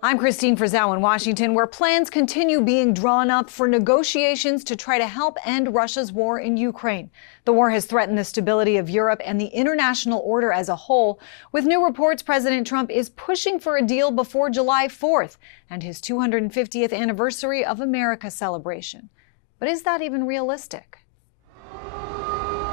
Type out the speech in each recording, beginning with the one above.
I'm Christine Frizzau in Washington, where plans continue being drawn up for negotiations to try to help end Russia's war in Ukraine. The war has threatened the stability of Europe and the international order as a whole. With new reports, President Trump is pushing for a deal before July 4th and his 250th anniversary of America celebration. But is that even realistic?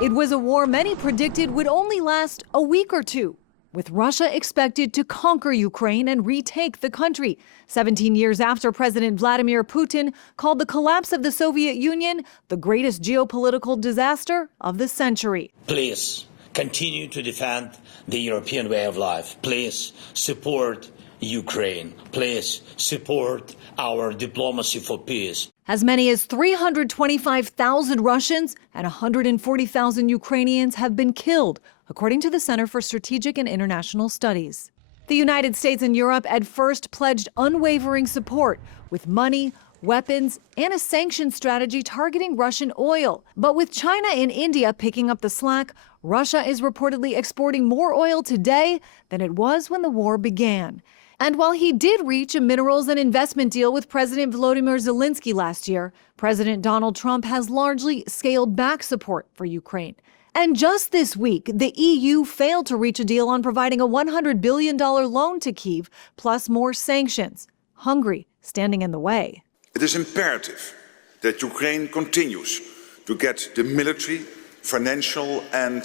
It was a war many predicted would only last a week or two, with Russia expected to conquer Ukraine and retake the country, 17 years after President Vladimir Putin called the collapse of the Soviet Union the greatest geopolitical disaster of the century. Please continue to defend the European way of life. Please support Ukraine. Please support our diplomacy for peace. As many as 325,000 Russians and 140,000 Ukrainians have been killed, according to the Center for Strategic and International Studies. The United States and Europe at first pledged unwavering support with money, weapons, and a sanctions strategy targeting Russian oil. But with China and India picking up the slack, Russia is reportedly exporting more oil today than it was when the war began. And while he did reach a minerals and investment deal with President Volodymyr Zelenskyy last year, President Donald Trump has largely scaled back support for Ukraine. And just this week, the EU failed to reach a deal on providing a $100 billion loan to Kyiv, plus more sanctions. Hungary standing in the way. It is imperative that Ukraine continues to get the military, financial and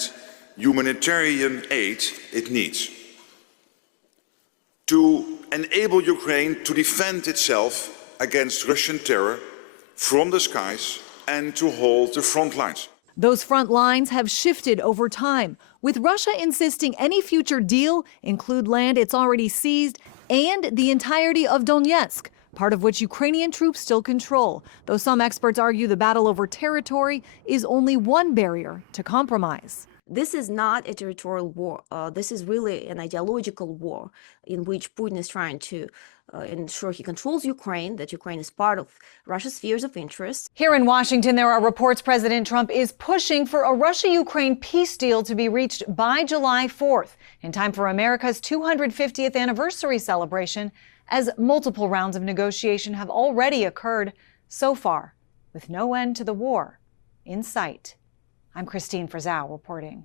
humanitarian aid it needs to enable Ukraine to defend itself against Russian terror from the skies and to hold the front lines. Those front lines have shifted over time, with Russia insisting any future deal include land it's already seized and the entirety of Donetsk, part of which Ukrainian troops still control, though some experts argue the battle over territory is only one barrier to compromise. This is not a territorial war. This is really an ideological war in which Putin is trying to ensure he controls Ukraine, that Ukraine is part of Russia's spheres of interest. Here in Washington, there are reports President Trump is pushing for a Russia-Ukraine peace deal to be reached by July 4th, in time for America's 250th anniversary celebration, as multiple rounds of negotiation have already occurred so far, with no end to the war in sight. I'm Christine Frizzau reporting.